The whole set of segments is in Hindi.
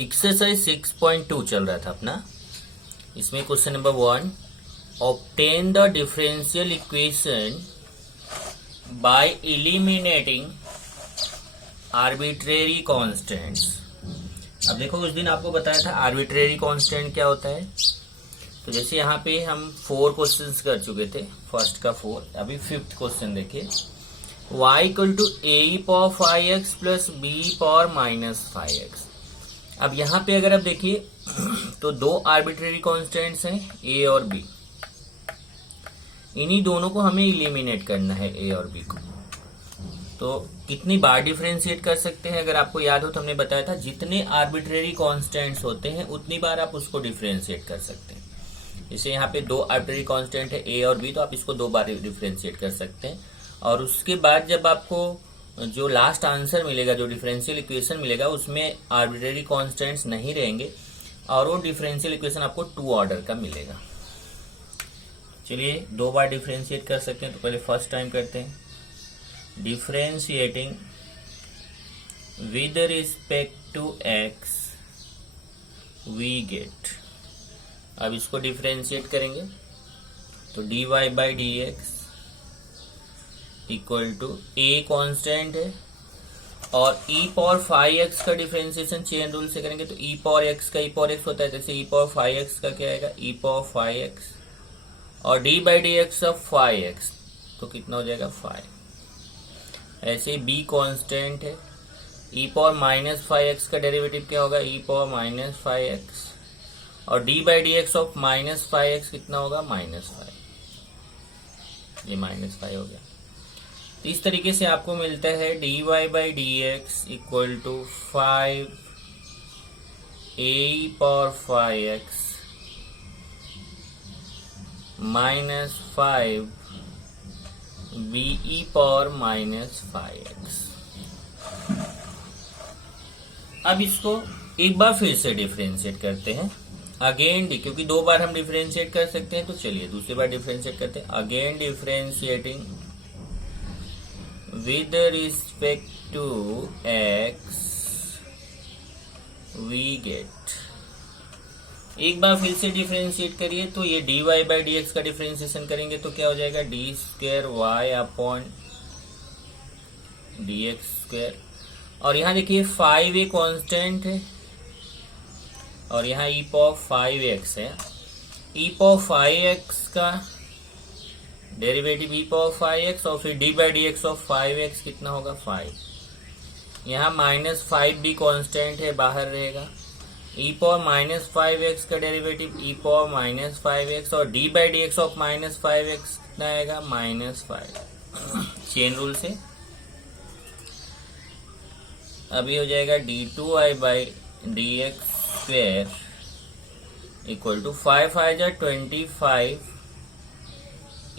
एक्सरसाइज 6.2 चल रहा था अपना। इसमें question number 1, obtain the differential equation by eliminating arbitrary constants. अब देखो उस दिन आपको बताया था आर्बिट्रेरी कांस्टेंट क्या होता है। तो जैसे यहाँ पे हम 4 क्वेश्चंस कर चुके थे, फर्स्ट का 4, अभी 5th क्वेश्चन देखिए। y equal to A power 5x plus B power minus 5x। अब यहाँ पे अगर आप देखिए तो 2 आर्बिट्रेरी कांस्टेंट्स हैं, a और b। इन्हीं दोनों को हमें इलिमिनेट करना है, a और b को। तो कितनी बार डिफरेंशिएट कर सकते हैं? अगर आपको याद हो तो हमने बताया था जितने आर्बिट्रेरी कांस्टेंट्स होते हैं उतनी बार आप उसको डिफरेंशिएट कर सकते हैं। जैसे यहाँ पे 2 आर्बिट्रेरी कांस्टेंट है a और b, तो आप इसको 2 बार डिफरेंशिएट कर सकते हैं। और उसके बाद जब आपको जो लास्ट आंसर मिलेगा, जो डिफरेंशियल इक्वेशन मिलेगा, उसमें आर्बिट्रेरी कांस्टेंट्स नहीं रहेंगे और वो डिफरेंशियल इक्वेशन आपको 2 ऑर्डर का मिलेगा। चलिए 2 बार डिफरेंशिएट कर सकते हैं। तो पहले फर्स्ट टाइम करते हैं, differentiating with respect to x we get. अब इसको डिफरेंशिएट करेंगे तो dy by D x equal to a constant है और e पावर 5x का डिफरेंशिएशन चेन रूल से करेंगे तो e पावर x का e पावर x होता है, जैसे e पावर 5x का क्या आएगा, e पावर 5x और d by D x of 5x, तो कितना हो जाएगा 5। ऐसे b कॉन्स्टेंट है, e पावर माइनस 5x का डेरिवेटिव क्या होगा, e पावर माइनस 5x और d by D x of minus 5x कितना होगा, माइनस 5। ये माइनस 5 हो गया। तो इस तरीके से आपको मिलता है dy by D x equal to 5 a power 5x minus 5 be power minus 5x। अब इसको एक बार फिर से डिफरेंशिएट करते हैं अगेन, क्योंकि 2 बार हम डिफरेंशिएट कर सकते हैं। तो चलिए दूसरी बार डिफरेंशिएट करते हैं, again differentiating with respect to x we get। एक बार फिर से डिफरेंशिएट करिए तो ये dy बाई डी एक्स का डिफरेंशिएशन करेंगे तो क्या हो जाएगा, D square Y upon D x square. और यहाँ देखिए 5a कांस्टेंट है और यहाँ e पावर 5x है। e पावर 5x का डेरिवेटिव e पावर 5x और फिर d by D x of 5x कितना होगा, 5। यहाँ माइनस 5 भी कांस्टेंट है, बाहर रहेगा। e पावर माइनस 5x का derivative e power minus 5x और d by D x of minus 5x कितना आएगा, माइनस 5। चेन रूल से अभी हो जाएगा d2i by D X square equal to 5 5 जा 25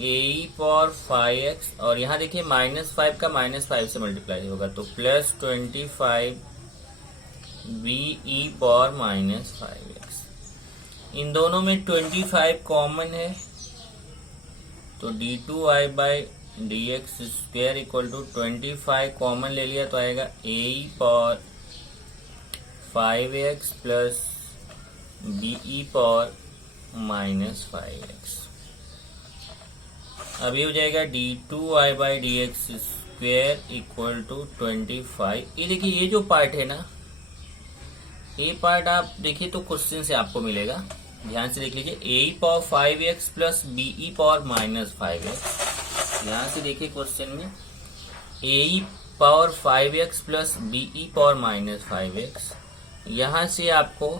a पावर 5x और यहाँ देखिए माइनस 5 का माइनस 5 से मल्टीप्लाई होगा तो plus 25 be power minus 5x। इन दोनों में 25 कॉमन है तो d2i by D X square equal to 25 common ले लिया तो आएगा a power 5x plus be power minus 5x। अभी हो जाएगा d2i by D X square equal to 25। ये देखिए ये जो पार्ट है ना, ये पार्ट आप देखिए तो क्वेश्चन से आपको मिलेगा, ध्यान से देख लीजिए। a power 5x plus be power minus 5x। यहाँ से देखिए क्वेश्चन में a power 5x plus be power minus 5x। यहाँ से आपको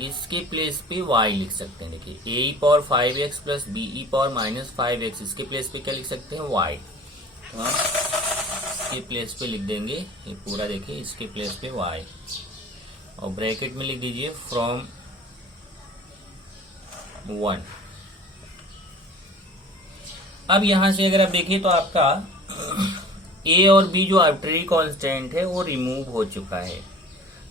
इसके प्लेस पे y लिख सकते हैं। देखिए a power 5x plus be power minus 5x, इसके प्लेस पे क्या लिख सकते हैं, y। तो हम इसके प्लेस पे लिख देंगे ये पूरा, देखिए इसके प्लेस पे y और ब्रैकेट में लिख दीजिए फ्रॉम 1। अब यहां से अगर आप देखिए तो आपका a और b जो आर्बिट्रेरी कांस्टेंट है वो रिमूव हो चुका है।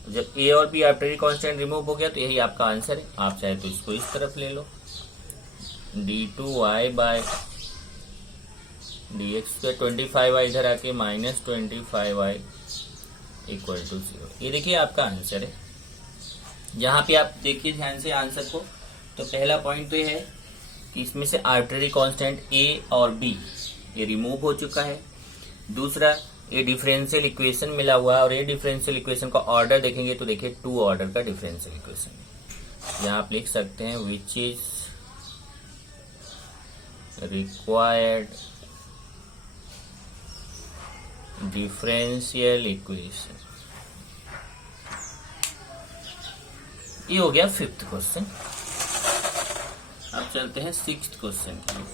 जब a और b आर्बिट्रेरी कांस्टेंट रिमूव हो गया तो यही आपका आंसर है। आप चाहे तो इसको इस तरफ ले लो, d2y by D x square 25y इधर आके माइनस 25y इक्वल टू 0। ये देखिए आपका आंसर है। जहां पे आप देखिए ध्यान से आंसर को, तो पहला पॉइंट तो ये है कि इसमें से आर्बिट्रेरी कांस्टेंट ए और बी ये रिमूव हो चुका है। दूसरा, ये डिफरेंशियल इक्वेशन मिला हुआ है, और ये डिफरेंशियल इक्वेशन का ऑर्डर देखेंगे तो देखिए 2 ऑर्डर का डिफरेंशियल इक्वेशन। यहाँ आप लिख सकते हैं विच इज रिक्वायर्ड डिफरेंशियल इक्वेशन। ये हो गया 5th क्वेश्चन। अब चलते हैं 6th क्वेश्चन के लिए।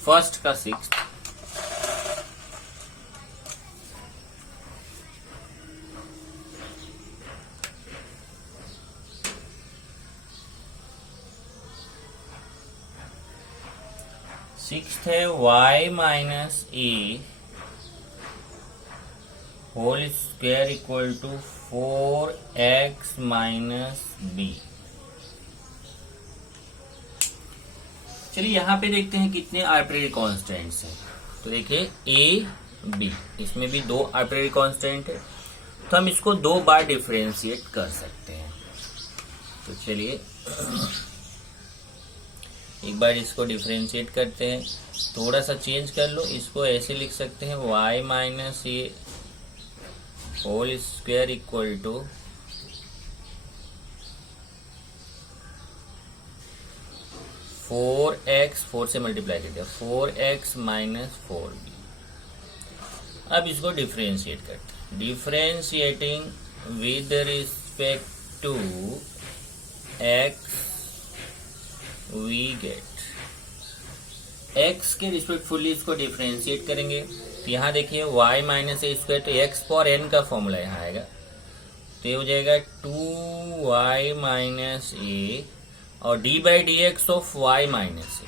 फर्स्ट का 6th, है y minus A whole square equal to 4x minus B. चलिए यहां पे देखते हैं कितने आर्बिट्रेरी कांस्टेंट्स हैं। तो देखिए ए बी, इसमें भी 2 आर्बिट्रेरी कांस्टेंट है, तो हम इसको 2 बार डिफरेंशिएट कर सकते हैं। तो चलिए एक बार इसको डिफरेंशिएट करते हैं, थोड़ा सा चेंज कर लो, इसको ऐसे लिख सकते हैं y minus A whole square equal to 4x, 4 से मल्टीप्लाई कर दिया, 4x माइनस 4b। अब इसको डिफरेंशिएट करते हैं। Differentiating with respect to x we get, x के रिस्पेक्टफुली इसको डिफरेंशिएट करेंगे। तो यहाँ देखिए y माइनस ए स्क्वायर, तो x फॉर n का फॉर्मूला यहाँ आएगा, तो ये हो जाएगा 2y माइनस ए और d by D x of y minus A,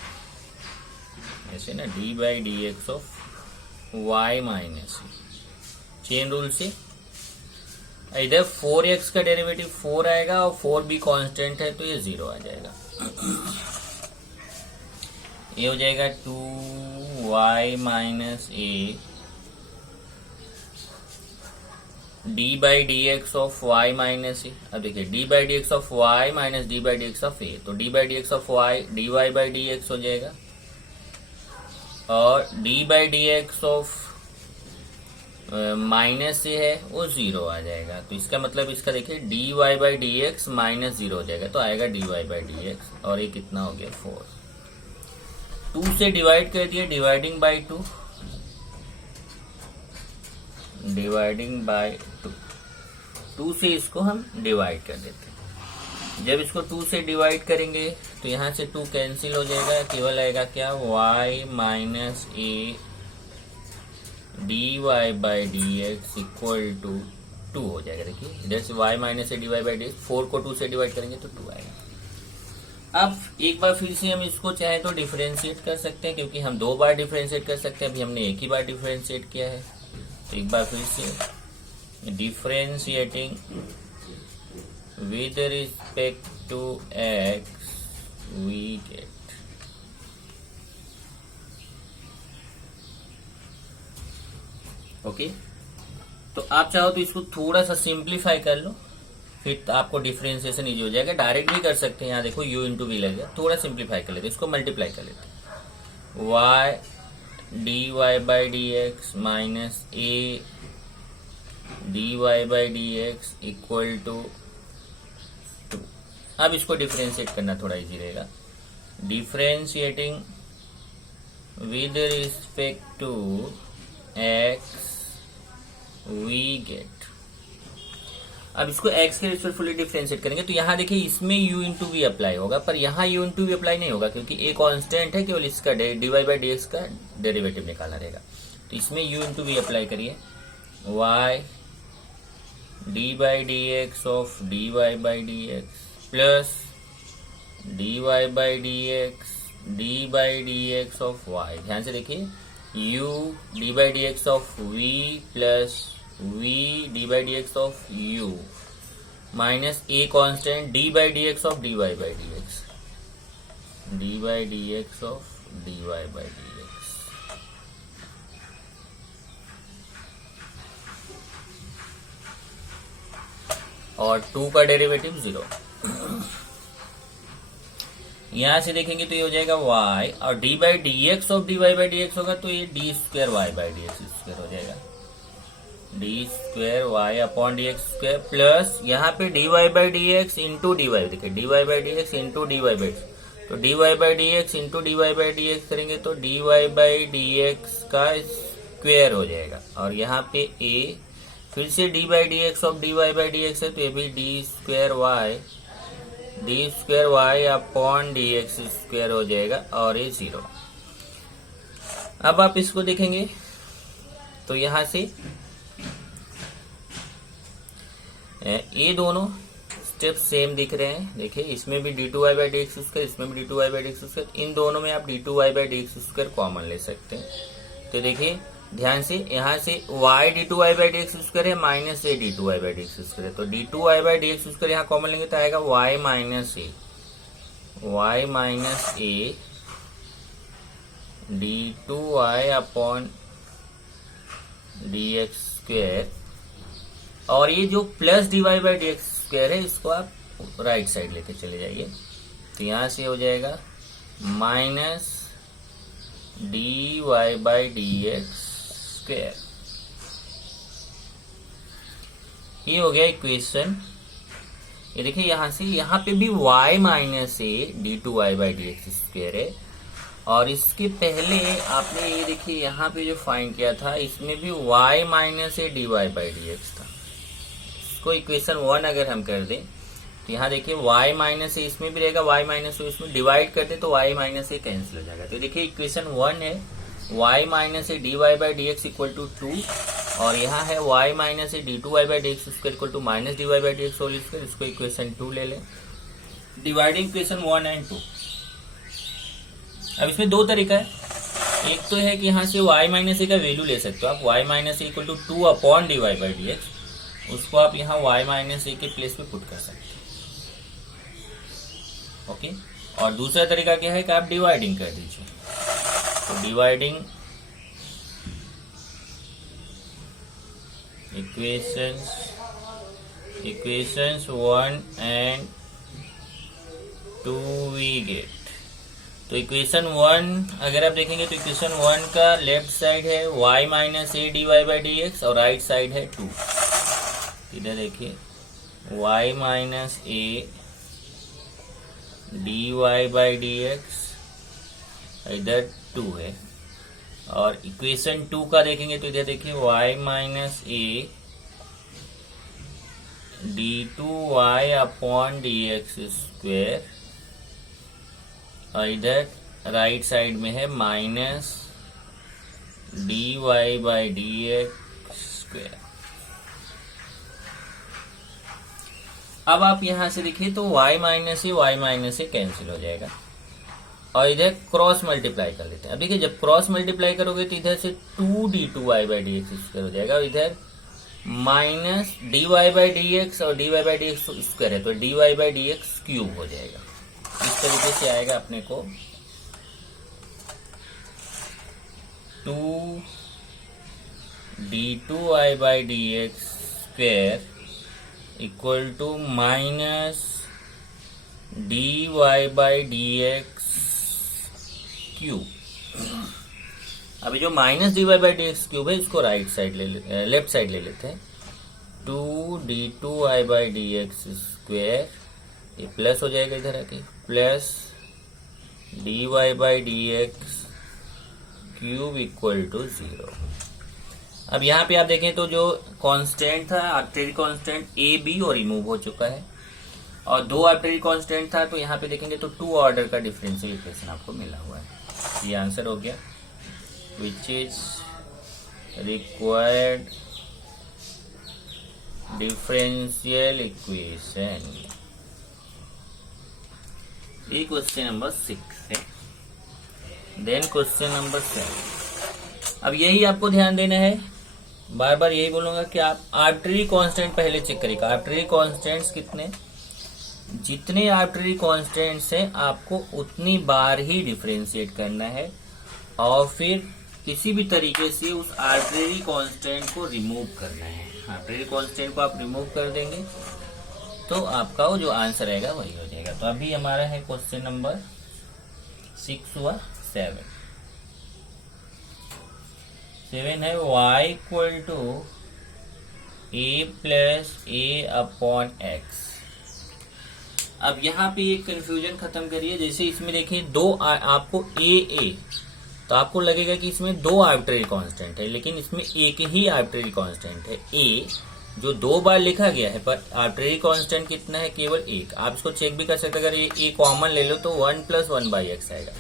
ऐसे ना, d by D x of y minus A. Chain rule से इधर 4x का डेरिवेटिव 4 आएगा और 4b कांस्टेंट है, तो ये 0 आ जाएगा। ये हो जाएगा 2y minus A D by D x of Y minus A. अब देखिए D by D x of Y minus D by D x of A, तो D by D x of Y D Y by D X हो जाएगा, और D by D x of minus A है वो 0 आ जाएगा। तो इसका मतलब इसका देखिए D Y by D x minus 0 हो जाएगा, तो आएगा D Y by D x, और ये कितना हो गया 4। 2 से डिवाइड कर दिया, डिवाइडिंग बाई 2, डिवाइडिंग बाई 2 से इसको हम डिवाइड कर देते हैं। जब इसको 2 से डिवाइड करेंगे तो यहाँ से 2 कैंसिल हो जाएगा, केवल आएगा क्या y minus A D Y by D x equal to 2 हो जाएगा। देखिए इधर से y minus A D Y by D x, 4 को 2 से डिवाइड करेंगे तो 2 आएगा। अब एक बार फिर से हम इसको चाहे तो डिफरेंशिएट कर सकते हैं, क्योंकि हम 2 बार डिफरेंशिएट कर सकते हैं, अभी हमने एक ही बार डिफरेंशिएट किया है। तो एक बार फिर से differentiating with respect to x we get, okay. तो आप चाहो तो इसको थोड़ा सा सिंप्लीफाई कर लो, फिर तो आपको डिफरेंशिएशन इजी हो जाएगा। डायरेक्ट भी कर सकते हैं, यहाँ देखो u इंटू वी लग गया, थोड़ा सिंप्लीफाई कर लेते हैं, इसको मल्टीप्लाई कर लेते हैं। y D Y by D x minus A D Y by D x equal to 2। अब इसको डिफरेंशिएट करना थोड़ा इजी रहेगा। Differentiating with respect to x we get, अब इसको x के रिस्पेक्टफुली डिफरेंशिएट करेंगे तो यहाँ देखिए इसमें u इंटू वी अप्लाई होगा, पर यहाँ u इंटू वी अप्लाई नहीं होगा, क्योंकि a कांस्टेंट है, केवल इसका D Y by D x का डेरिवेटिव निकालना रहेगा। तो इसमें u इंटू वी अप्लाई करिए, y D by D x of D Y by D x plus D Y by D X D by D x of y। ध्यान से देखिए u D by D x of v plus v D by D x of u minus a constant D by D x of D Y by D X. D by D x of D Y by D x. और 2 का डेरिवेटिव 0। यहां से देखेंगे तो ये हो जाएगा y, और D by D x of D Y by D X होगा तो ये D square Y by D x square हो जाएगा, D square Y upon D x square, plus यहाँ पे D Y by D x into D Y, देखिए D Y by D x into D Y by, तो D Y by D x into D Y by D x करेंगे तो D Y by D x का स्क्वायर हो जाएगा, और यहाँ पे a फिर से D by D x of D Y by D X है तो ये भी D square Y upon D x square हो जाएगा, और ये 0। अब आप इसको देखेंगे तो यहां से ये दोनों स्टेप सेम दिख रहे हैं। देखिए इसमें भी D two Y by D x square, इसमें भी D two Y by D x square, इन दोनों में आप D two Y by D x square common ले सकते हैं। तो देखिए ध्यान से, यहाँ से y D two Y by D x square है, minus A D two Y by D x square है, तो D two Y by D x square यहाँ कॉमन लेंगे तो आएगा y minus A D two Y upon D x square, और ये जो plus D Y by D x square है इसको आप राइट साइड लेके चले जाइए, तो यहां से हो जाएगा minus D Y by D x square. ये हो गया इक्वेशन। ये देखिए यहां से, यहाँ पे भी y minus A D two Y by D x square है, और इसके पहले आपने ये देखिए यहाँ पे जो फाइंड किया था इसमें भी y minus A D Y by D X था। इसको इक्वेशन 1 अगर हम कर दें तो यहाँ देखिए y माइनस ए इसमें भी रहेगा, y माइनस ए इसमें डिवाइड करते तो y माइनस ए कैंसिल हो जाएगा। तो देखिए इक्वेशन 1 है y minus A D Y by D x equal to 2, और यहाँ है y minus A D two Y by D x square equal to minus D Y by D x whole square. इसको इक्वेशन 2 ले लें, डिवाइडिंग इक्वेशन 1 एंड 2। अब इसमें दो तरीका है, एक तो है कि यहाँ से y माइनस ए का वैल्यू ले सकते हो आप, y minus A equal to 2 upon D Y by D X, उसको आप यहाँ y माइनस ए के प्लेस पे पुट कर सकते हैं। ओके, और दूसरा तरीका क्या है कि आप डिवाइडिंग कर दीजिए, तो dividing equations 1 and 2 we get. तो इक्वेशन 1 अगर आप देखेंगे तो इक्वेशन 1 का लेफ्ट साइड है y minus A D Y by D x और राइट साइड है 2। इधर देखिए y minus A D Y by D x, इधर 2 है, और इक्वेशन 2 का देखेंगे तो इधर देखिए y minus A D two Y upon D X square, और इधर राइट साइड में है minus D Y by D X square. अब आप यहां से देखिए तो y माइनस ए कैंसिल हो जाएगा, और इधर क्रॉस मल्टीप्लाई कर लेते हैं। अब देखिए जब क्रॉस मल्टीप्लाई करोगे तो इधर से 2 D two Y by D x square हो जाएगा, और इधर minus D Y by D x और D Y by D x square है तो D Y by D X cube हो जाएगा। इस तरीके से आएगा अपने को 2 D two Y by D x square equal to minus D Y by D X cube. अभी जो minus D Y by D X cube है इसको राइट साइड लेफ्ट साइड ले लेते हैं, 2 D two Y by D x square, ये प्लस हो जाएगा इधर आके, plus D Y by D X cube equal to 0। अब यहाँ पे आप देखें तो जो कांस्टेंट था आर्बिट्रेरी कांस्टेंट ए बी और रिमूव हो चुका है, और 2 आर्बिट्रेरी कांस्टेंट था तो यहाँ पे देखेंगे तो 2 ऑर्डर का डिफरेंशियल इक्वेशन आपको मिला हुआ है। ये आंसर हो गया, which is required differential equation. ये क्वेश्चन नंबर 6 है। Then question number 7। अब यही आपको ध्यान देना है, बार बार यही बोलूंगा कि आप आर्बिट्रेरी कांस्टेंट पहले चेक करिएगा। आर्बिट्रेरी कांस्टेंट्स कितने, जितने आर्बिट्रेरी कांस्टेंट्स हैं आपको उतनी बार ही डिफरेंशिएट करना है और फिर किसी भी तरीके से उस आर्बिट्रेरी कांस्टेंट को रिमूव करना है। आर्बिट्रेरी कांस्टेंट को आप रिमूव कर देंगे तो आपका वो जो आंसर आएगा वही हो जाएगा। तो अभी हमारा है क्वेश्चन नंबर 6 हुआ। 7 है y equal to a plus a upon x। अब यहाँ पे एक कंफ्यूजन खत्म करिए। जैसे इसमें देखिए आपको a तो आपको लगेगा कि इसमें दो आर्बिट्रेरी कांस्टेंट है, लेकिन इसमें एक ही आर्बिट्रेरी कांस्टेंट है a जो 2 बार लिखा गया है, पर आर्बिट्रेरी कांस्टेंट कितना है? केवल एक। आप इसको चेक भी कर सकते हैं। अगर ये a कॉमन ले लो तो 1 + 1/x आएगा।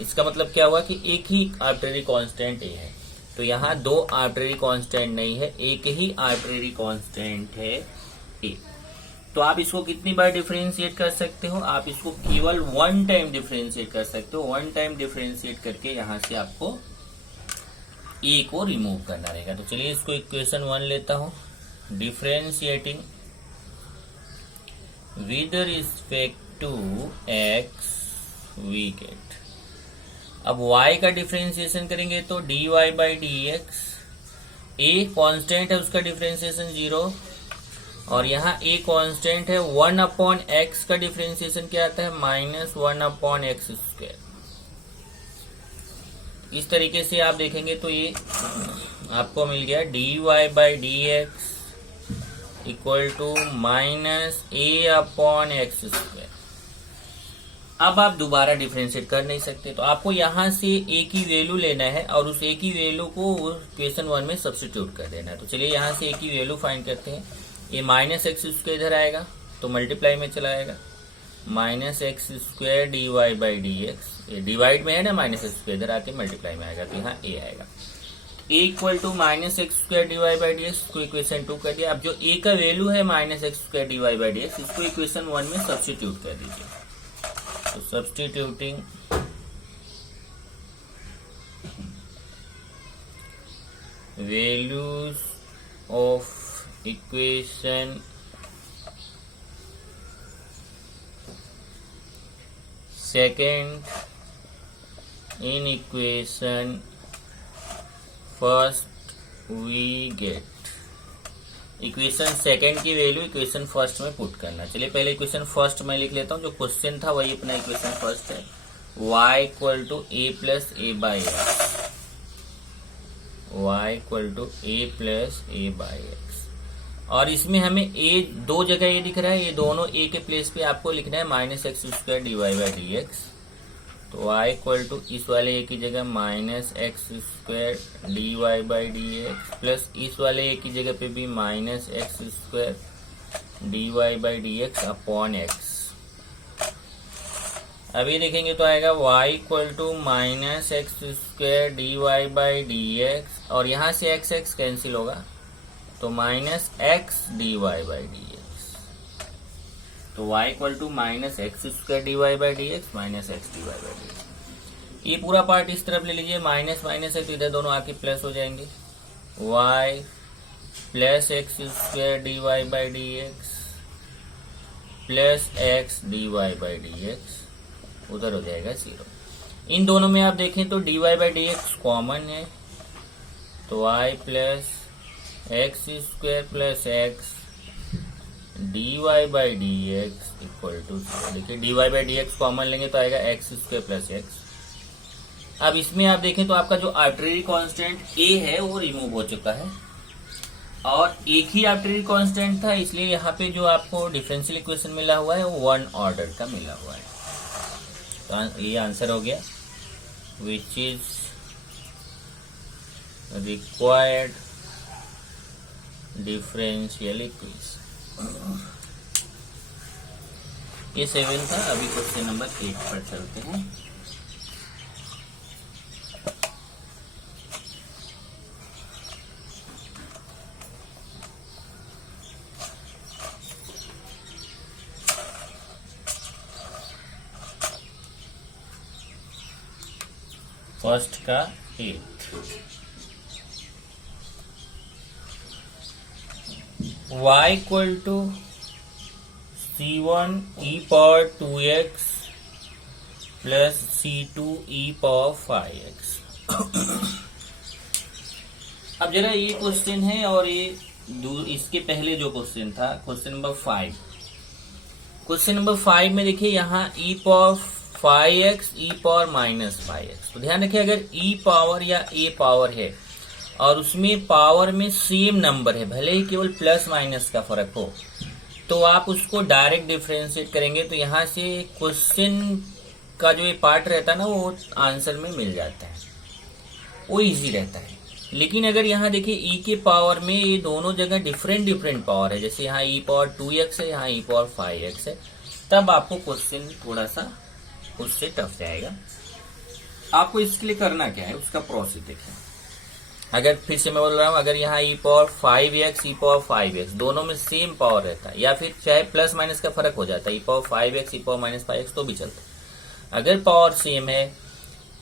इसका मतलब क्या हुआ कि एक ही आर्बिट्रेरी कांस्टेंट a है। तो यहाँ दो आर्बिट्रेरी कांस्टेंट नहीं है, एक ही आर्बिट्रेरी कांस्टेंट है a। तो आप इसको कितनी बार डिफरेंशिएट कर सकते हो? आप इसको केवल 1 टाइम डिफरेंशिएट कर सकते हो। 1 टाइम डिफरेंशिएट करके यहाँ से आपको a को रिमूव करना रहेगा। तो चलिए इसको इक्वेशन 1 लेता हूं। Differentiating with respect to x we get. अब y का डिफरेंशिएशन करेंगे तो dy/dx। a कांस्टेंट है, उसका डिफरेंशिएशन 0, और यहाँ a कांस्टेंट है। 1/x का डिफरेंशिएशन क्या आता है? -1/x²। इस तरीके से आप देखेंगे तो ये आपको मिल गया dy/dx इक्वल टू -a/x²। अब आप दोबारा डिफरेंशिएट कर नहीं सकते, तो आपको यहाँ से a की वैल्यू लेना है और उस a की वैल्यू को क्वेश्चन 1 में सब्स्टिट्यूट कर देना है। तो चलिए यहाँ से a की वैल्यू फाइंड करते हैं। ये -x² इधर आएगा तो मल्टीप्लाई में चला आएगा। -x² dy/dx, ये डिवाइड में है ना, -x², इधर आके मल्टीप्लाई में आएगा तो यहाँ a आएगा। a equal to -x² dy/dx को इक्वेशन 2 कर दिया। अब जो a का वैल्यू है -x² dy/dx, इसको इक्वेशन 1 में सब्स्टिट्यूट कर दीजिए। तो substituting values of equation second in equation first we get. Equation second की वैल्यू इक्वेशन फर्स्ट में पुट करना। चलिए पहले इक्वेशन फर्स्ट में लिख लेता हूं। जो क्वेश्चन था वही अपना इक्वेशन फर्स्ट है। y equal to a plus a/x। y equal to a plus a/x। और इसमें हमें a दो जगह ये दिख रहा है, ये दोनों a के प्लेस पे आपको लिखना है -x² dy/dx। तो y इक्वल टू इस वाले a की जगह -x² dy/dx प्लस इस वाले a की जगह पे भी -x² dy/dx अपॉन x। अभी देखेंगे तो आएगा y equal to -x² dy/dx, और यहाँ से x कैंसिल होगा तो -x dy/dx। तो y equal to -x² dy/dx -x dy/dx। ये पूरा पार्ट इस तरफ ले लीजिए। माइनस माइनस है तो इधर दोनों आके प्लस हो जाएंगे। y plus x² dy/dx plus x dy/dx उधर हो जाएगा 0। इन दोनों में आप देखें तो dy/dx कॉमन है, तो y plus x² plus x dy/dx equal to 0। देखिए dy/dx कॉमन लेंगे तो आएगा x² प्लस x। अब इसमें आप देखें तो आपका जो आर्बिट्रेरी कांस्टेंट a है वो रिमूव हो चुका है और एक ही आर्बिट्रेरी कांस्टेंट था, इसलिए यहाँ पे जो आपको डिफरेंशियल इक्वेशन मिला हुआ है वो 1 ऑर्डर का मिला हुआ है। तो ये आंसर हो गया, which is required differential equation. ये 7 था। अभी क्वेश्चन नंबर 8 पर चलते हैं। फर्स्ट का 8। y equal to C1 e power 2x plus C2 e power 5x। अब जरा ये क्वेश्चन है और ये इसके पहले जो क्वेश्चन था क्वेश्चन नंबर 5। क्वेश्चन नंबर 5 में देखिए यहाँ e power 5x e power minus 5x। तो ध्यान रखिए अगर e पावर या a पावर है और उसमें पावर में सेम नंबर है, भले ही केवल प्लस माइनस का फर्क हो, तो आप उसको डायरेक्ट डिफरेंशिएट करेंगे तो यहाँ से क्वेश्चन का जो ये पार्ट रहता है ना वो आंसर में मिल जाता है, वो इजी रहता है। लेकिन अगर यहाँ देखिए e के पावर में ये दोनों जगह डिफरेंट पावर है, जैसे यहाँ e पावर 2x है, यहाँ e पावर 5x है, तब आपको क्वेश्चन थोड़ा सा उससे टफ जाएगा। आपको इसके लिए करना क्या है उसका प्रोसेस देखिए। अगर फिर से मैं बोल रहा हूँ, अगर यहाँ e power 5x e power 5x दोनों में सेम पावर रहता है, या फिर चाहे प्लस माइनस का फर्क हो जाता है, e power 5x e power minus 5x तो भी चलता है। अगर पावर सेम है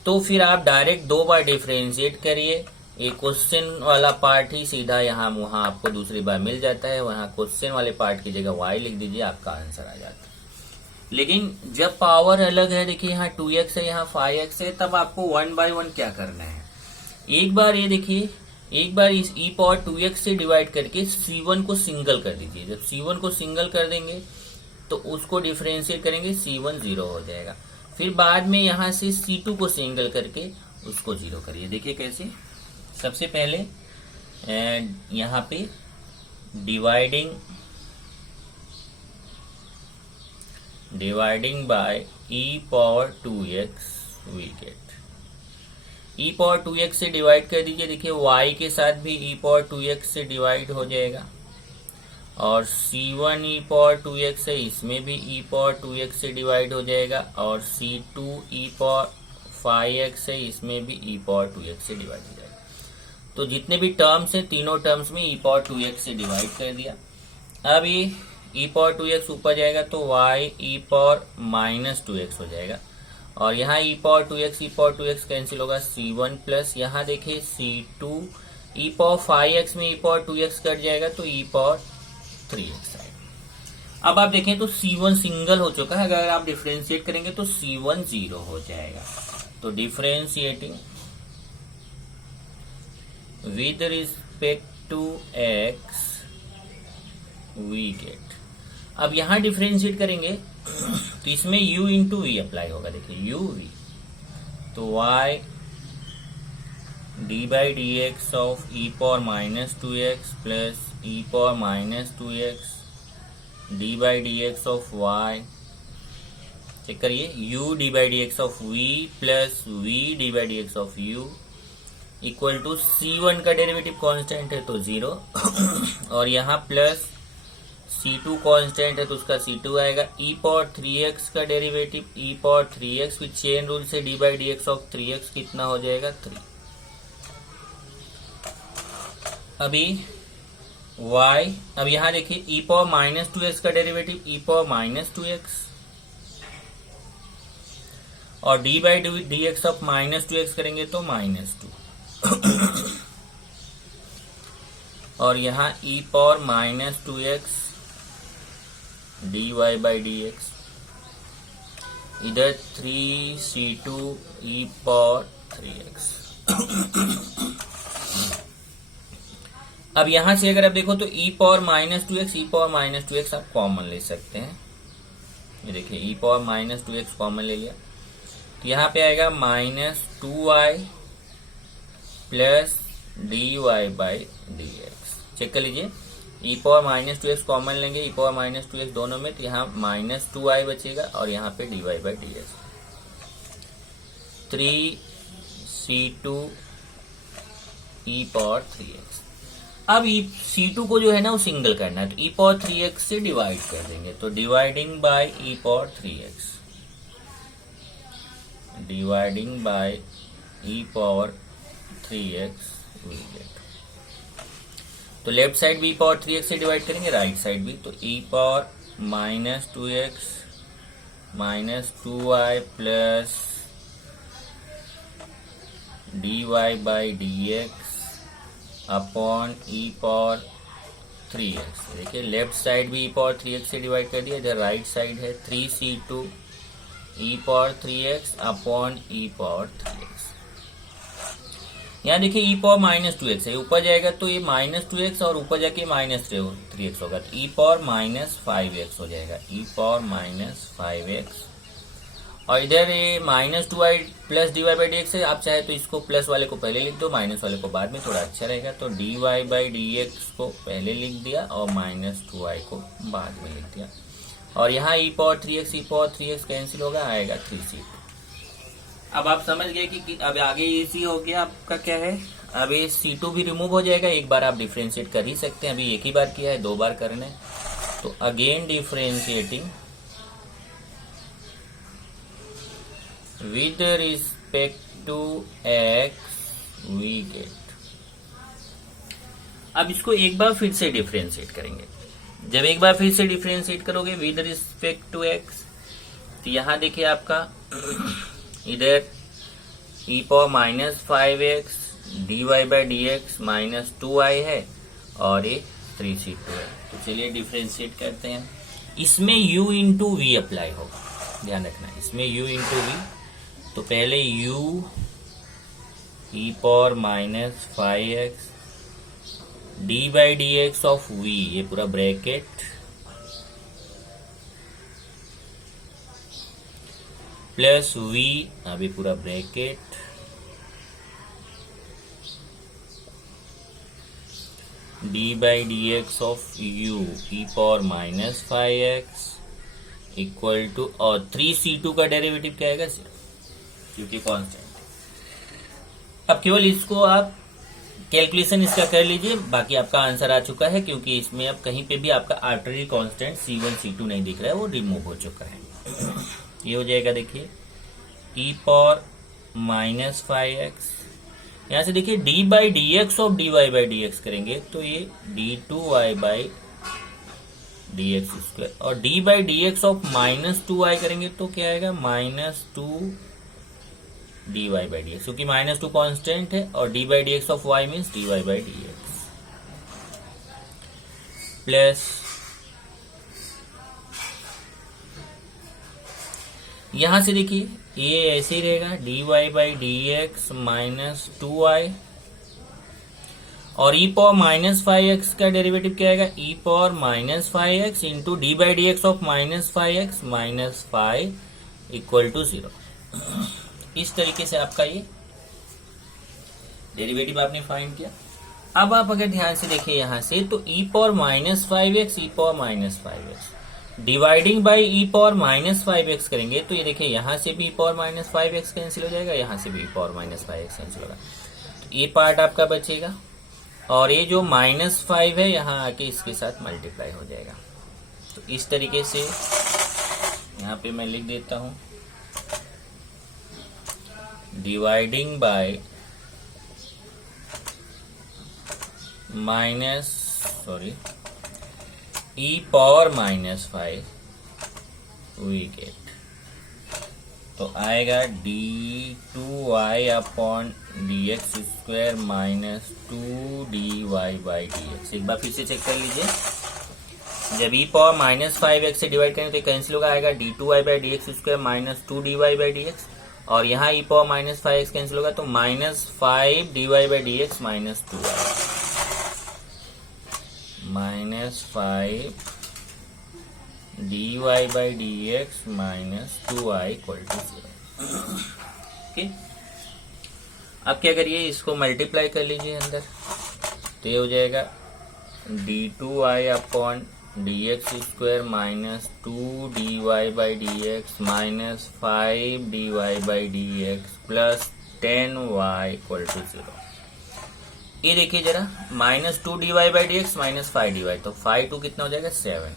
तो फिर आप डायरेक्ट 2 बार डिफरेंशिएट करिए, ये क्वेश्चन वाला पार्ट ही सीधा यहाँ वहां आपको दूसरी बार मिल जाता है, वहां क्वेश्चन वाले पार्ट की जगह y लिख दीजिए, आपका आंसर आ जाता है। लेकिन जब पावर अलग है, देखिए यहाँ 2x है यहाँ 5x है, तब आपको 1 बाय 1 क्या करना है, एक बार ये देखिए, एक बार इस e पावर 2x से डिवाइड करके C1 को सिंगल कर दीजिए। जब C1 को सिंगल कर देंगे तो उसको डिफरेंशिएट करेंगे, C1 0 हो जाएगा। फिर बाद में यहाँ से C2 को सिंगल करके उसको 0 करिए। देखिए कैसे, सबसे पहले यहाँ पे dividing by e power 2x we get, e power 2x से डिवाइड कर दीजिए। देखिए y के साथ भी e पावर 2x से डिवाइड हो जाएगा, और C1 e पावर 2x है, इसमें भी e पावर 2x से डिवाइड हो जाएगा, और C2 e पावर 5x है, इसमें भी e पावर 2x से डिवाइड हो जाएगा। तो जितने भी टर्म्स हैं तीनों टर्म्स में e पावर 2x से डिवाइड कर दिया। अब ये e पावर 2x ऊपर जाएगा तो y e power minus 2x हो जाएगा, और यहाँ e पावर 2x कैंसिल होगा, C1 प्लस यहाँ देखिए C2 e पावर 5x में e पावर 2x कट जाएगा तो e पावर 3x आएगा। अब आप देखें तो C1 सिंगल हो चुका है, अगर आप डिफरेंशिएट करेंगे तो C1 0 हो जाएगा। तो differentiating with respect to x we get. अब यहां डिफरेंशिएट करेंगे तो इसमें u इंटू वी अप्लाई होगा। देखिए u v, तो y D by D x of e power minus 2x plus e power minus 2x D by D x of y, check करिए, u D by D x of v plus v D by D x of u equal to C1 का डेरिवेटिव कांस्टेंट है तो 0 और यहाँ प्लस C2 कांस्टेंट है तो उसका C2 आएगा। e पावर 3x का डेरिवेटिव e पावर 3x, फिर चेन रूल से d by D x of 3x कितना हो जाएगा 3। अभी y, अब यहाँ देखिए e पावर माइनस 2x का derivative e power minus 2x, और d by D x of minus 2x करेंगे तो माइनस 2 और यहाँ e power minus 2x d Y by D x, इधर 3C2 e पावर 3x। अब यहां से अगर आप देखो तो e power minus 2x e power minus 2x आप कॉमन ले सकते हैं। ये देखिए e power minus 2x common ले लिया तो यहाँ पे आएगा minus 2y plus D Y by D x. Check कर लीजिए, e power minus 2x common लेंगे, e पावर माइनस 2x दोनों में, तो यहाँ माइनस 2y बचेगा और यहाँ पे D Y by D x. 3C2 e power 3x। अब C2 को जो है ना वो सिंगल करना है तो e पावर 3x से डिवाइड कर देंगे, तो dividing by e power 3x, dividing by e power 3x we get. तो लेफ्ट साइड भी e पावर 3x से डिवाइड करेंगे, राइट साइड भी, तो e power minus 2x minus 2y plus dy by dx upon e power 3x। देखिए लेफ्ट साइड भी e पावर 3x से डिवाइड कर दिया, इधर राइट साइड है 3c2 e power 3x upon e power 3x। यहाँ देखिए e पावर माइनस 2x है, ऊपर जाएगा तो ये माइनस 2x और ऊपर जाके माइनस 3x होगा, तो e पावर माइनस 5x हो जाएगा, e पावर माइनस 5x। और इधर ये minus 2i plus dy by D X है, आप चाहे तो इसको प्लस वाले को पहले लिख दो, माइनस वाले को बाद में, थोड़ा अच्छा रहेगा। तो dy बाई डी एक्स को पहले लिख दिया और माइनस 2i को बाद में लिख दिया। और यहाँ e पावर 3x कैंसिल होगा, आएगा 3c2। अब आप समझ गए कि अब आगे ये c हो गया आपका क्या है, अब ये c2 भी रिमूव हो जाएगा। एक बार आप डिफ्रेंशिएट कर ही सकते हैं, अभी एक ही बार किया है, 2 बार करना है। तो again differentiating with respect to x we get। अब इसको एक बार फिर से डिफरेंशिएट करेंगे। जब एक बार फिर से डिफरेंशिएट करोगे विद रिस्पेक्ट टू x, तो यहां देखिए आपका इधर e power minus 5x dy by D x minus 2i है और ये 3c2 है। तो चलिए डिफरेंशिएट करते हैं। इसमें u इंटू वी अप्लाई होगा, ध्यान रखना, इसमें u इंटू वी। तो पहले u e power minus 5x d by D x of v, ये पूरा ब्रैकेट प्लस v, अभी पूरा bracket d by D x of u e power minus 5x equal to, और 3c2 का डेरिवेटिव क्या आएगा, क्योंकि कांस्टेंट। अब केवल इसको आप कैलकुलेशन इसका कर लीजिए, बाकी आपका आंसर आ चुका है, क्योंकि इसमें अब कहीं पे भी आपका आर्बिट्रेरी कांस्टेंट c1 c2 नहीं दिख रहा है, वो रिमूव हो चुका है। ये हो जाएगा देखिए e पावर माइनस 5x, यहां से देखिए d by D x of dy by D x करेंगे तो ये d2y by D x square, और d by D x of minus 2i करेंगे तो क्या आएगा, minus 2 dy by D x, क्योंकि माइनस 2 कॉन्स्टेंट है, और d by D x of y means dy by D x plus यहां से देखिए ये ऐसे ही रहेगा dy by D x minus 2i, और e पावर माइनस 5x का डेरिवेटिव क्या आएगा, e power minus 5x into d by D x of minus 5x minus 5 equal to 0। इस तरीके से आपका ये डेरिवेटिव आपने फाइंड किया। अब आप अगर ध्यान से देखिए यहां से, तो e power minus 5x e power minus 5x dividing by e power minus 5x करेंगे तो ये देखिए यहां से भी e power minus 5x cancel हो जाएगा, यहां से भी e power minus 5x cancel होगा, तो ये पार्ट आपका बचेगा, और ये जो माइनस 5 है यहाँ आके इसके साथ मल्टीप्लाई हो जाएगा। तो इस तरीके से यहाँ पे मैं लिख देता हूं, dividing by e power minus 5 we get, तो आएगा d2y upon D x square minus 2dy by D x. एक बार फिर से चेक कर लीजिए, जब e पावर माइनस 5x से डिवाइड करें तो कैंसिल होगा, आएगा d2y by D x square minus 2dy by D x, और यहाँ e power minus 5x cancel होगा तो minus 5dy by D x minus 2y, minus 5 dy by D x minus 2y equal to 0। Okay, अब क्या करिए, इसको मल्टीप्लाई कर लीजिए अंदर, तो ये हो जाएगा d2y upon D x square minus 2dy by D x minus 5dy by D x plus 10y equal to 0। ये देखिए जरा, minus 2dy by D x minus 5dy, तो 5 2 कितना हो जाएगा 7,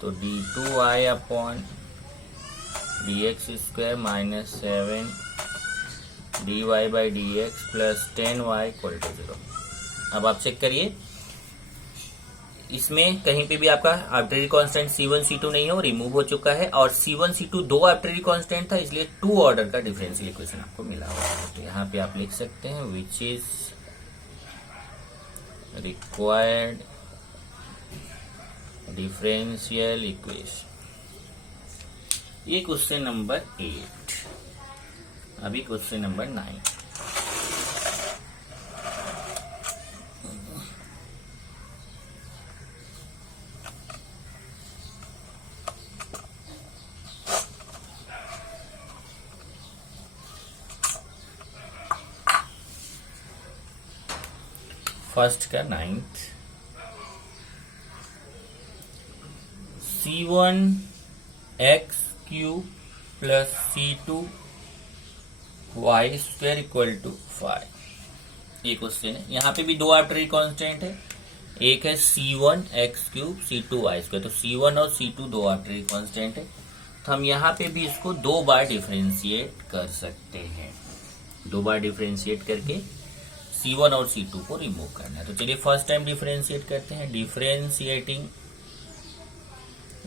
तो d2y upon D x square minus 7dy by D x plus 10y equal to 0। अब आप चेक करिए, इसमें कहीं पे भी आपका आर्बिट्रेरी कांस्टेंट c1 c2 नहीं हो, रिमूव हो चुका है, और c1 c2 दो आर्बिट्रेरी कांस्टेंट था, इसलिए 2 ऑर्डर का डिफरेंशियल इक्वेशन आपको मिला हुआ है। तो यहाँ पे आप लिख सकते हैं विच इज रिक्वायर्ड डिफरेंशियल इक्वेशन। ये क्वेश्चन नंबर 8। अभी क्वेश्चन नंबर 9। फर्स्ट का 9th, C1 x cube plus C2 y square equal to 5। ये क्वेश्चन है। यहाँ पे भी दो आर्बिट्रेरी कांस्टेंट है, एक है C1 x cube C2 y square. तो C1 और C2 दो आर्बिट्रेरी कांस्टेंट है, तो हम यहाँ पे भी इसको दो बार डिफरेंशिएट कर सकते हैं। दो बार डिफरेंशिएट करके C1 और C2 को रिमूव करना है। तो चलिए फर्स्ट टाइम डिफरेंशिएट करते हैं। Differentiating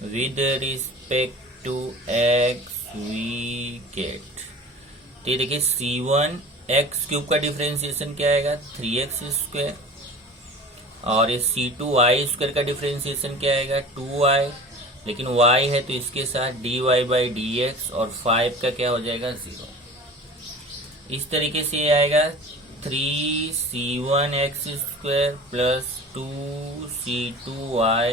with respect to x we get. तो ये देखिए C1 x क्यूब का डिफरेंशिएशन क्या आएगा 3x स्क्वायर, और ये C2 y स्क्वायर का डिफरेंशिएशन क्या आएगा 2y, लेकिन y है तो इसके साथ dy बाई dx, और 5 का क्या हो जाएगा 0। इस तरीके से ये आएगा 3C1x square plus 2C2y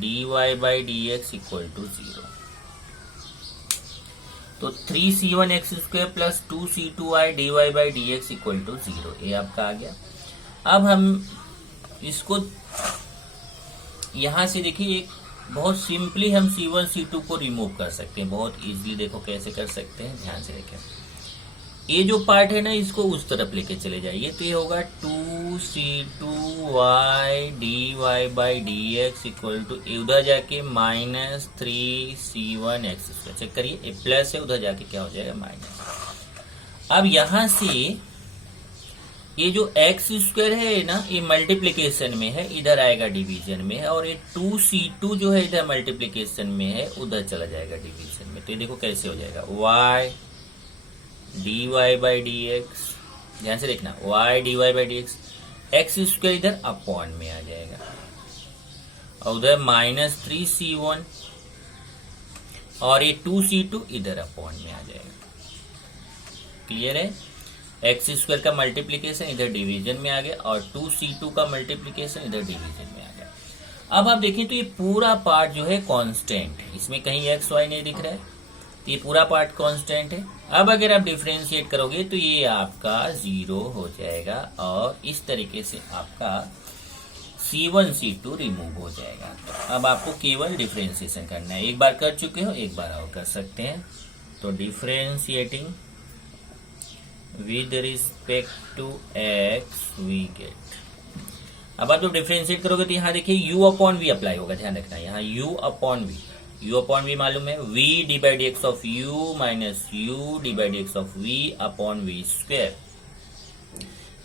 dy by dx equal to 0। तो 3C1x square plus 2C2y dy by dx equal to 0, ये आपका आ गया। अब हम इसको यहां से देखिए, एक बहुत सिंपली हम C1 C2 को रिमूव कर सकते हैं, बहुत इजीली। देखो कैसे कर सकते हैं, ध्यान से देखें। ये जो पार्ट है ना, इसको उस तरफ लेके चले जाइए, तो ये होगा 2C2y dy by dx equal to उधर जाके माइनस 3C1x स्क्वायर। चेक करिए, ये प्लस है, उधर जाके क्या हो जाएगा माइनस। अब यहां से ये जो x स्क्वायर है ना, ये मल्टीप्लीकेशन में है, इधर आएगा डिवीजन में है, और ये 2C2 जो है इधर मल्टीप्लीकेशन में है, उधर चला जाएगा डिवीजन में। तो ये देखो कैसे हो जाएगा y dy बाई dx, ध्यान से देखना, y dy by dx, x square इधर अपॉन में आ जाएगा, और उधर माइनस 3C1, और ये 2C2 इधर अपॉन में आ जाएगा। क्लियर है? x स्क्वायर का मल्टीप्लीकेशन इधर डिवीजन में आ गया, और 2C2 का मल्टीप्लीकेशन इधर डिवीजन में आ गया। अब आप देखें तो ये पूरा पार्ट जो है कांस्टेंट है, इसमें कहीं x y नहीं दिख रहा है, ये पूरा पार्ट कांस्टेंट है। अब अगर आप डिफरेंशिएट करोगे तो ये आपका 0 हो जाएगा, और इस तरीके से आपका C1 C2 रिमूव हो जाएगा। तो अब आपको केवल डिफरेंशिएशन करना है। एक बार कर चुके हो, एक बार और कर सकते हैं। तो differentiating with respect to x we get. अब आप जब डिफरेंशिएट करोगे तो यहाँ देखिए u अपॉन वी अप्लाई होगा, ध्यान रखना। यहाँ u अपॉन वी मालूम है, v D by D x of u minus u D by D x of v upon v square.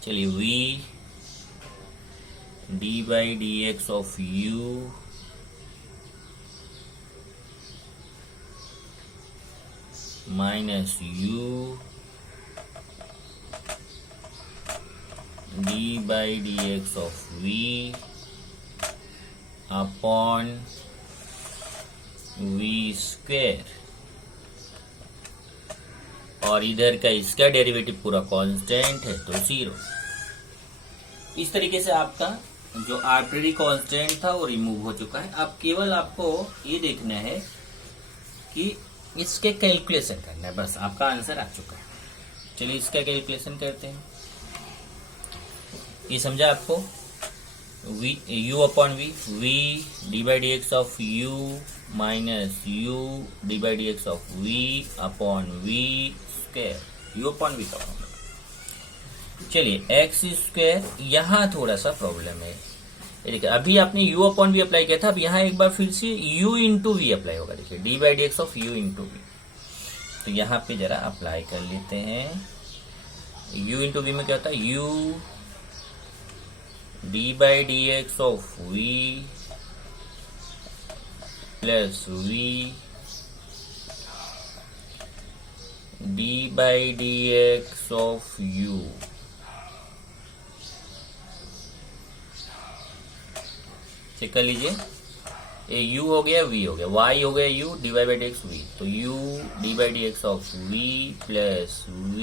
चलिए v D by D x of u minus u D by D x of v upon v square, और इधर का इसका डेरिवेटिव पूरा कांस्टेंट है तो 0। इस तरीके से आपका जो आर्बिट्रेरी कांस्टेंट था वो रिमूव हो चुका है। अब केवल आपको ये देखना है कि इसके कैलकुलेशन करना है, बस आपका आंसर आ चुका है। चलिए इसका कैलकुलेशन करते हैं। ये समझा आपको? u upon v D by D x of u minus u D by D x of v upon v square, u upon v का फॉर्मूला। चलिए x स्क्वायर, यहाँ थोड़ा सा प्रॉब्लम है। देखिए अभी आपने u अपॉन v अप्लाई किया था, अब यहाँ एक बार फिर से u इंटू वी अप्लाई होगा। देखिए D by D x of u into v, तो यहाँ पे जरा अप्लाई कर लेते हैं। u इंटू वी में क्या होता है, u D by D x of v plus v D by D x of u check कर लीजिए, ये u हो गया, v हो गया, y हो गया u, dy by D x v, तो u D by D x of v plus v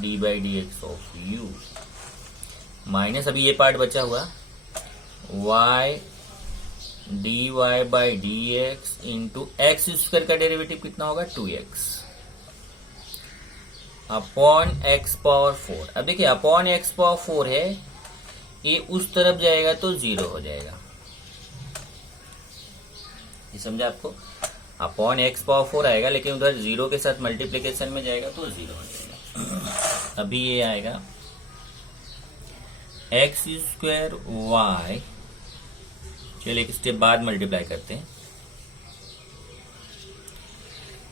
D by D x of u minus अभी ये पार्ट बचा हुआ y D Y by D x into x square का डेरिवेटिव कितना होगा 2x अपॉन x पावर 4। अब देखिए अपॉन x पावर 4 है, ये उस तरफ जाएगा तो 0 हो जाएगा, ये समझा आपको। अपॉन x पावर 4 आएगा लेकिन उधर 0 के साथ मल्टीप्लीकेशन में जाएगा तो 0 हो जाएगा। अभी ये आएगा x स्क्वायर y, चलिए एक स्टेप बाद मल्टीप्लाई करते हैं,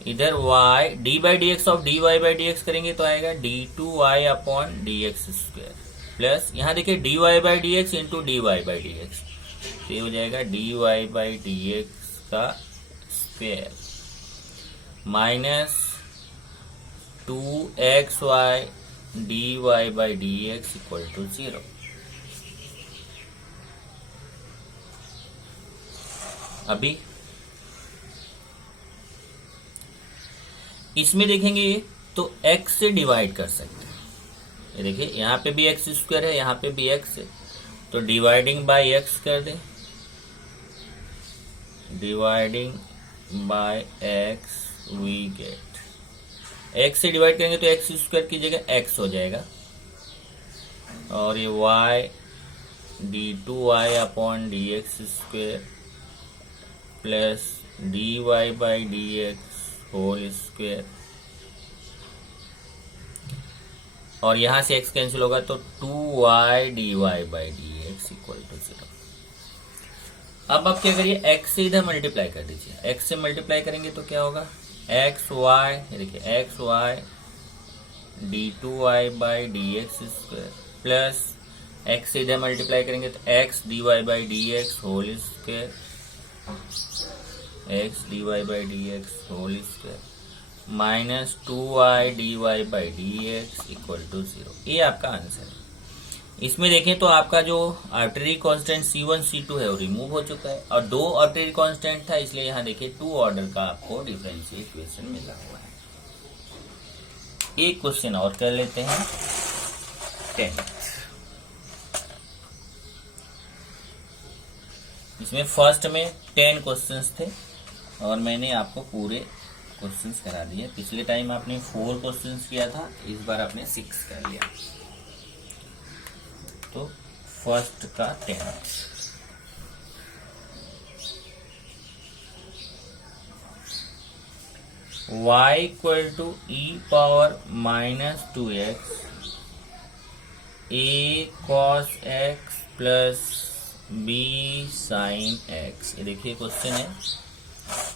इधर y D by D x of D Y by D x करेंगे तो आएगा d2y upon D x square plus यहाँ देखिए dy by D x into D Y by D x, तो ये हो जाएगा dy बाई डी एक्स का square minus 2xy dy by D x equal to 0। अभी इसमें देखेंगे तो x से डिवाइड कर सकते हैं, ये देखिए यहाँ पे भी x स्क्वायर है, यहाँ पे भी x है, तो डिवाइडिंग बाय x कर दें, dividing by x we get, x से डिवाइड करेंगे तो x स्क्वायर की जगह x हो जाएगा और ये y d2y upon D x square plus D Y by D x whole square और यहां से x कैंसिल होगा तो 2y d Y by D x equal to 0। अब आप क्या करिए, x से इधर मल्टीप्लाई कर दीजिए, x से मल्टीप्लाई करेंगे तो क्या होगा एक्स वाई, देखिए x y d2y by D x square plus x से इधर मल्टीप्लाई करेंगे तो x d Y by D x whole square, x d Y by D x whole square minus 2y d Y by D x equal to 0। ये आपका आंसर है। इसमें देखें तो आपका जो आर्टरी कांस्टेंट C1 C2 है वो रिमूव हो चुका है और दो आर्टरी कांस्टेंट था, इसलिए यहाँ देखिए 2 ऑर्डर का आपको डिफरेंशियल इक्वेशन मिला हुआ है। एक क्वेश्चन और कर लेते हैं 10। इसमें फर्स्ट में 10 क्वेश्चंस थे और मैंने आपको पूरे क्वेश्चंस करा दिए। पिछले टाइम आपने 4 क्वेश्चंस किया था, इस बार आपने 6 कर लिया। तो फर्स्ट का 10 y equal to e power minus 2x a cos x plus b sine x। ये देखिए क्वेश्चन है,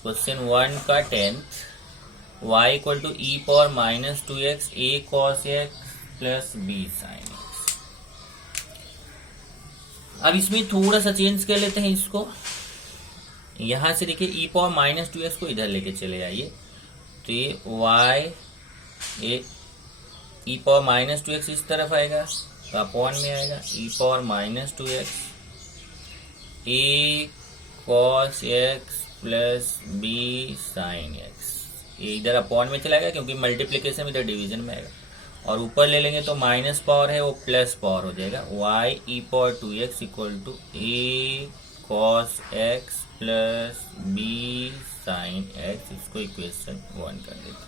क्वेश्चन 1 का 10th, y equal to e power minus 2x a cos x plus b sine x। अब इसमें थोड़ा सा चेंज कर लेते हैं इसको, यहां से देखिए e पावर माइनस 2x को इधर लेके चले आइए, तो ये y ये e पावर माइनस 2x इस तरफ आएगा तो अपॉन में आएगा e power minus 2x a cos x plus b sine x। ये इधर अपॉन में चला गया क्योंकि मल्टीप्लीकेशन इधर डिवीजन में आएगा और ऊपर ले लेंगे तो माइनस पावर है वो प्लस पावर हो जाएगा, y e power 2x equal to a cos x plus b sine x। इसको इक्वेशन 1 कर देते हैं।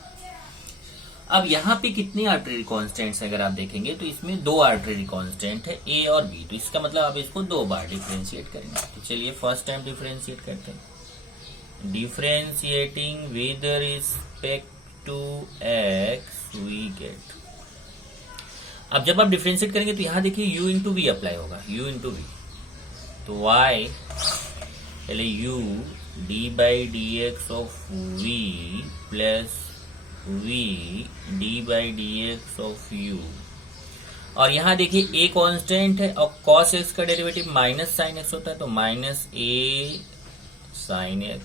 अब यहाँ पे कितने आर्टरी कांस्टेंट्स अगर आप देखेंगे तो इसमें 2 आर्टरी कांस्टेंट है a और b, तो इसका मतलब आप इसको 2 बार डिफरेंशिएट करेंगे। तो चलिए फर्स्ट टाइम डिफरेंशिएट करते हैं। Differentiating with respect to x we get. अब जब आप डिफरेंशिएट करेंगे तो यहाँ देखिए u इंटू वी अप्लाई होगा, u इंटू वी, तो y पहले u D by D x of v plus v D by D x of u, और यहाँ देखिए a कांस्टेंट है और cos x का डेरिवेटिव माइनस साइन x होता है तो minus a sine x,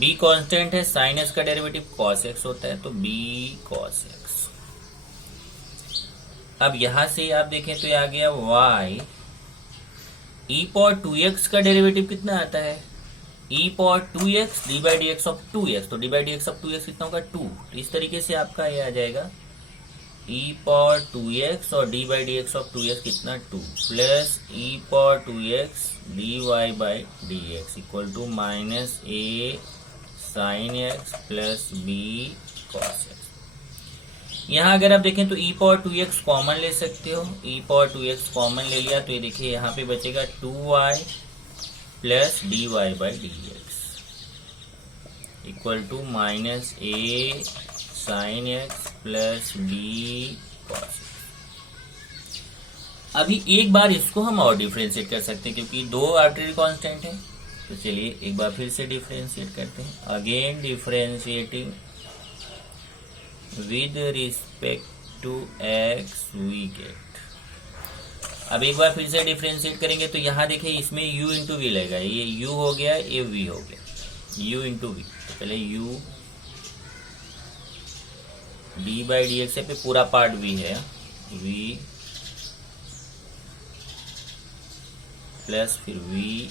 b constant है साइन x का डेरिवेटिव cos x होता है तो b cos x। अब यहां से आप देखें तो आ गया y ई पावर 2x का डेरिवेटिव कितना आता है, E power 2x D by D x of 2x, तो D by D x of 2x कितना होगा 2। तो इस तरीके से आपका ये आ जाएगा ई पावर 2x और D by D x of 2x कितना 2 plus e power 2x d Y by D x equal to minus a sine x plus b cos x. यहाँ अगर आप देखें तो ई पावर 2x कॉमन ले सकते हो, ई पावर 2x कॉमन ले लिया तो ये देखिए यहाँ पे बचेगा 2y plus D Y by D x equal to minus a sine x plus b cos x. अभी एक बार इसको हम और डिफ्रेंशिएट कर सकते हैं क्योंकि दो आर्बिट्रेरी कांस्टेंट है, तो चलिए एक बार फिर से डिफ्रेंशिएट करते हैं। Again differentiating with respect to x we get। अब एक बार फिर से डिफरेंशिएट करेंगे तो यहाँ देखिए इसमें u इंटू वी लगेगा, ये u हो गया ये v हो गया, u इंटू वी। तो पहले u D by D x पे पूरा पार्ट v है, v प्लस फिर v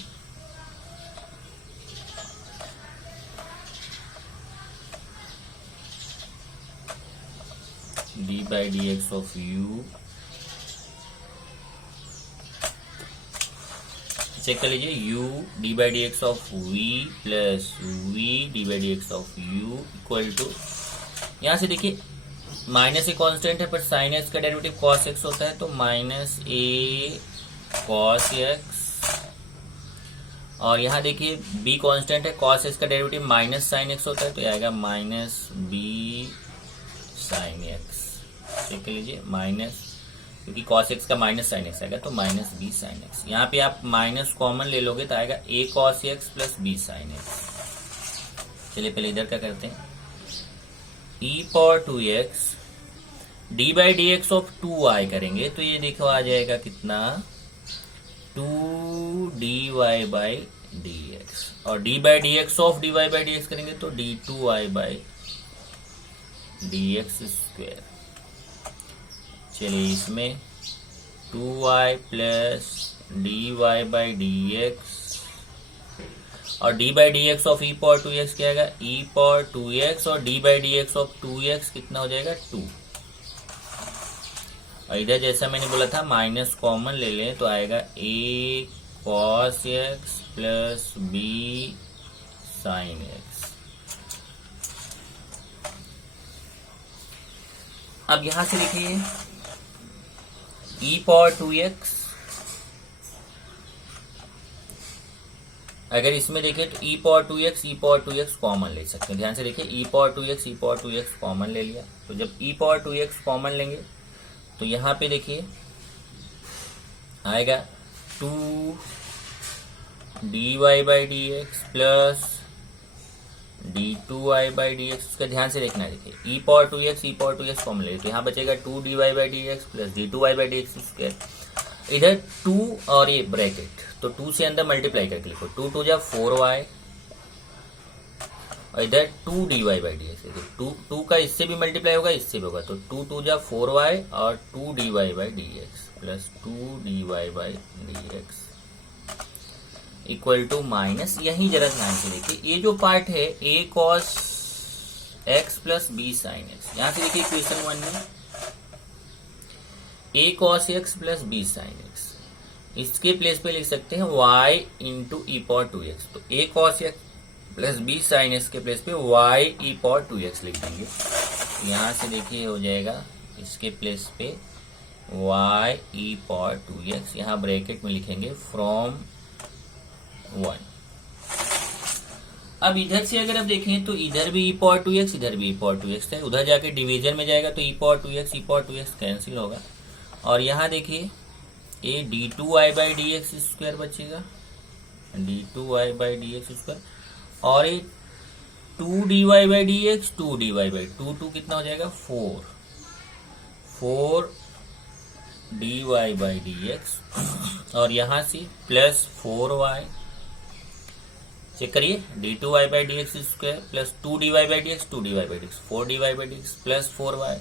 D by D x of u. Check कर लीजिए u D by D x of v plus v D by D x of u equal to, यहां से देखिए माइनस ए कांस्टेंट है पर साइन एक्स का डेरिवेटिव कॉस एक्स होता है, तो माइनस ए कॉस एक्स, और यहाँ देखिए b कांस्टेंट है, कॉस एक्स का डेरिवेटिव माइनस साइन एक्स होता है, तो आएगा minus b sine x. Check कर लीजिए माइनस, क्योंकि कॉस एक्स का माइनस साइन एक्स आएगा तो माइनस बी साइन एक्स। यहाँ पे आप माइनस कॉमन ले लोगे तो आएगा A cos X plus B sine X. चलिए पहले इधर क्या करते हैं, E power 2x D by D x of 2y करेंगे तो ये देखो आ जाएगा कितना 2 D Y by D x, और D by D x of D Y by D x करेंगे तो D 2y by D X square. चलिए इसमें 2y plus D Y by D x और D by D x of E power 2x क्या आएगा, ई पावर 2x और D by D x of 2x कितना हो जाएगा 2। और इधर जैसा मैंने बोला था माइनस कॉमन ले लें तो आएगा a cos x plus b sin x। अब यहां से देखिए e पावर 2x, अगर इसमें देखिए तो e पावर 2x कॉमन ले सकते हैं। ध्यान से देखिए e पावर 2x कॉमन ले लिया, तो जब e पावर 2x कॉमन लेंगे तो यहां पे देखिए आएगा 2 D Y by D x plus d 2y by D x. उसका ध्यान से देखना है, देखिए e पावर 2x कॉमन ले तो यहाँ बचेगा 2 dy by D x plus d 2y by D x square. इधर 2 और ये ब्रैकेट, तो 2 से अंदर मल्टीप्लाई करके लिखो, 2 2 जा 4y और इधर 2 dy बाई डी एक्स। 2 का इससे भी मल्टीप्लाई होगा इससे भी होगा, तो 2 2 जा 4y और 2 dy by D x plus 2 dy by D x equal to minus, यही जरा ध्यान से देखिए ये जो पार्ट है a cos x plus b sin x। यहां से देखिए इक्वेशन 1 में a cos x plus b sin x, इसके प्लेस पे लिख सकते हैं y इंटू ई पावर 2x। तो a cos x plus b sin x के प्लेस पे y ई पावर 2x लिख देंगे। यहां से देखिए हो जाएगा इसके प्लेस पे y ई पावर 2x, यहां ब्रैकेट में लिखेंगे फ्रॉम 1। अब इधर से अगर आप देखें तो इधर भी e पावर 2x इधर भी e पावर 2x है, उधर जाके डिवीजन में जाएगा तो e पावर 2x कैंसिल होगा, और यहाँ देखिए ये D 2y by D x square बचेगा, D 2y by D x square, और ये 2 dy by D x 2 dy by 2 कितना हो जाएगा 4 dy बाई डी एक्स, और यहाँ से प्लस 4y। चेक करिए d 2y by D x square plus 2 dy by D x 2 dy by D x 4 dy by D x plus 4y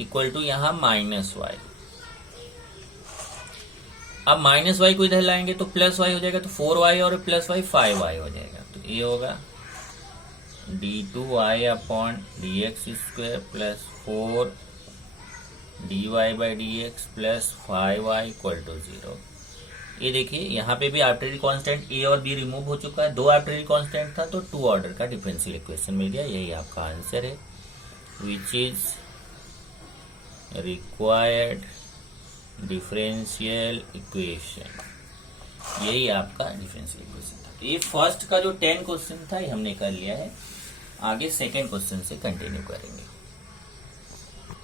equal to यहाँ माइनस y। अब माइनस वाई को इधर लाएंगे तो प्लस वाई हो जाएगा, तो 4y और प्लस वाई 5y हो जाएगा। तो ये होगा d2y upon D x square plus 4 dy by D x plus 5y equal to 0। ये देखिए यहाँ पे भी आर्बिट्रेरी कांस्टेंट a और b रिमूव हो चुका है, 2 आर्बिट्रेरी कांस्टेंट था तो 2 ऑर्डर का डिफरेंशियल इक्वेशन मिल गया। यही आपका आंसर है, विच इज रिक्वायर्ड डिफरेंशियल इक्वेशन। यही आपका डिफरेंशियल इक्वेशन था। ये फर्स्ट का जो 10 क्वेश्चन था ये हमने कर लिया है। आगे सेकेंड क्वेश्चन से कंटिन्यू करेंगे।